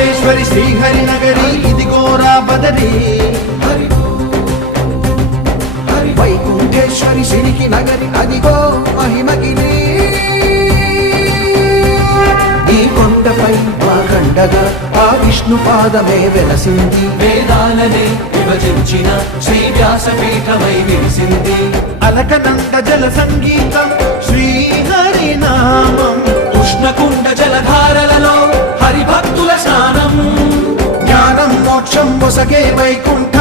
రాజరాజేశ్వరి శ్రీహరి నగరి ఇదిగోరా బదరి వైకుంఠేశ్వరి సిరికి నగరి అదిగో మహిమగిరి ఈ కొండపై మాకండగా ఆ విష్ణు పాదమే వెలసింది వేదాలనే విభజించిన శ్రీ వ్యాసపీఠమై విరిసింది అలకనంద జల సంగీతం శ్రీహరి నామం ఉష్ణకుండ జలధారలలో హరిభక్తుల స్నానం జ్ఞానం మోక్షం మొసగే వైకుంఠ